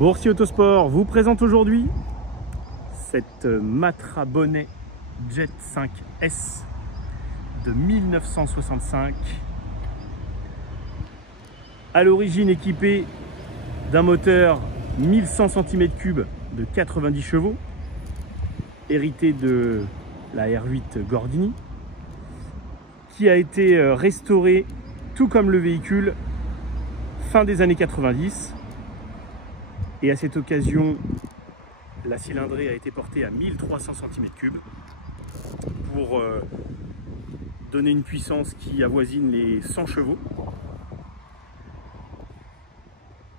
Boursier Autosport vous présente aujourd'hui cette Matra Bonnet Jet 5S de 1965, à l'origine équipée d'un moteur 1100 cm3 de 90 chevaux, hérité de la R8 Gordini, qui a été restauré tout comme le véhicule fin des années 90. Et à cette occasion, la cylindrée a été portée à 1300 cm3 pour donner une puissance qui avoisine les 100 chevaux.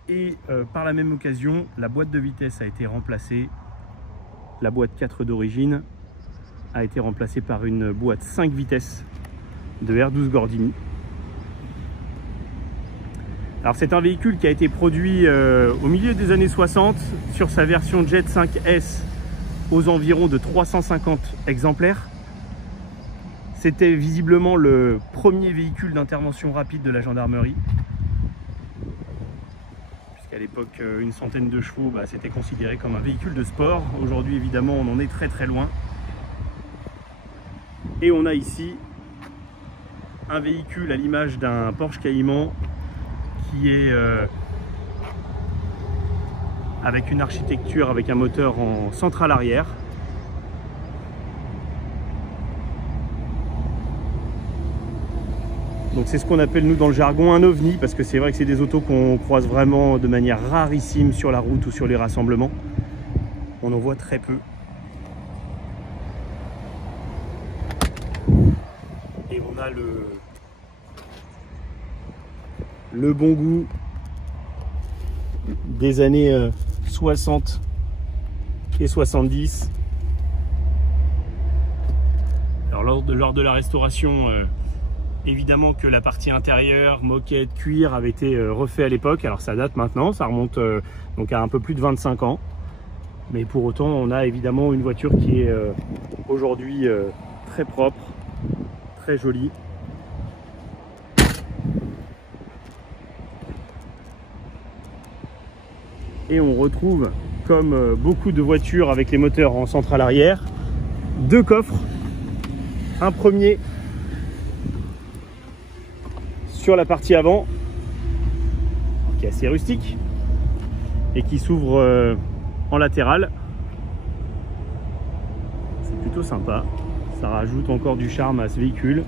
Et par la même occasion, la boîte de vitesse a été remplacée. La boîte 4 d'origine a été remplacée par une boîte 5 vitesses de R12 Gordini. Alors c'est un véhicule qui a été produit au milieu des années 60 sur sa version Jet 5S aux environs de 350 exemplaires. C'était visiblement le premier véhicule d'intervention rapide de la gendarmerie. Puisqu'à l'époque, une centaine de chevaux, c'était considéré comme un véhicule de sport. Aujourd'hui, évidemment, on en est très très loin. Et on a ici un véhicule à l'image d'un Porsche Cayman qui est avec une architecture avec un moteur en centrale arrière. Donc c'est ce qu'on appelle nous dans le jargon un ovni, parce que c'est vrai que c'est des autos qu'on croise vraiment de manière rarissime sur la route ou sur les rassemblements. On en voit très peu. Et on a le bon goût des années 60 et 70. Alors lors de la restauration, évidemment que la partie intérieure, moquette, cuir avait été refait à l'époque. Alors ça date maintenant, ça remonte donc à un peu plus de 25 ans. Mais pour autant, on a évidemment une voiture qui est aujourd'hui très propre, très jolie. Et on retrouve, comme beaucoup de voitures avec les moteurs en centrale arrière, deux coffres. Un premier sur la partie avant, qui est assez rustique et qui s'ouvre en latéral. C'est plutôt sympa, ça rajoute encore du charme à ce véhicule.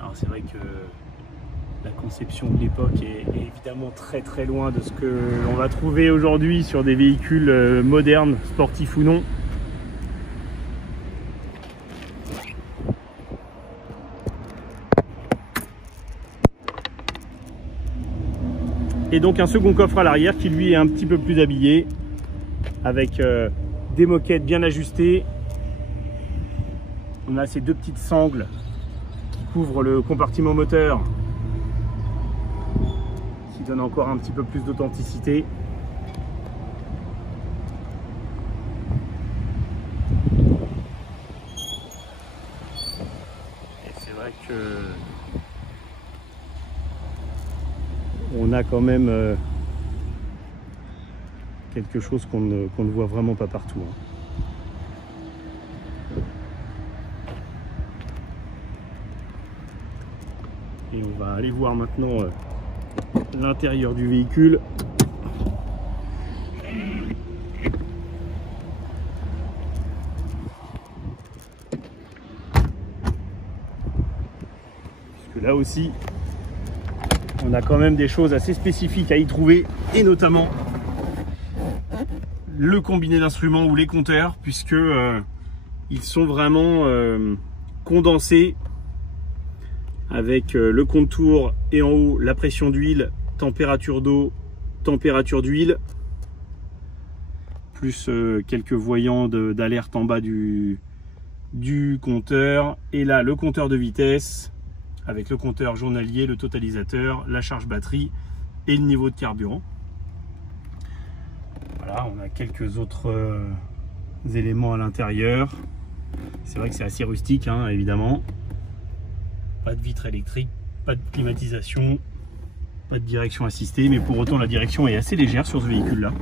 Alors c'est vrai que la conception de l'époque est évidemment très très loin de ce que l'on va trouver aujourd'hui sur des véhicules modernes, sportifs ou non. Et donc un second coffre à l'arrière qui lui est un petit peu plus habillé, avec des moquettes bien ajustées. On a ces deux petites sangles qui couvrent le compartiment moteur, qui donne encore un petit peu plus d'authenticité. Et c'est vrai que on a quand même quelque chose qu'on ne voit vraiment pas partout. Et on va aller voir maintenant l'intérieur du véhicule. Puisque là aussi, on a quand même des choses assez spécifiques à y trouver, et notamment le combiné d'instruments ou les compteurs, puisque ils sont vraiment condensés avec le compte-tours et en haut la pression d'huile, température d'eau, température d'huile, plus quelques voyants d'alerte en bas du compteur, et là le compteur de vitesse avec le compteur journalier, le totalisateur, la charge batterie et le niveau de carburant. Voilà, on a quelques autres éléments à l'intérieur. C'est vrai que c'est assez rustique, hein, évidemment. Pas de vitre électrique, pas de climatisation, pas de direction assistée, mais pour autant la direction est assez légère sur ce véhicule-là.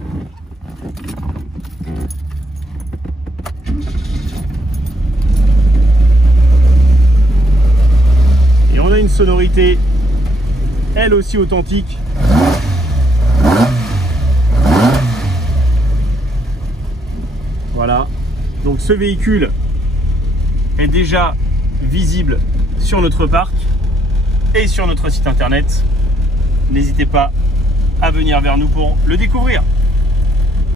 Et on a une sonorité, elle aussi authentique. Voilà, donc ce véhicule est déjà visible sur notre parc et sur notre site internet. N'hésitez pas à venir vers nous pour le découvrir.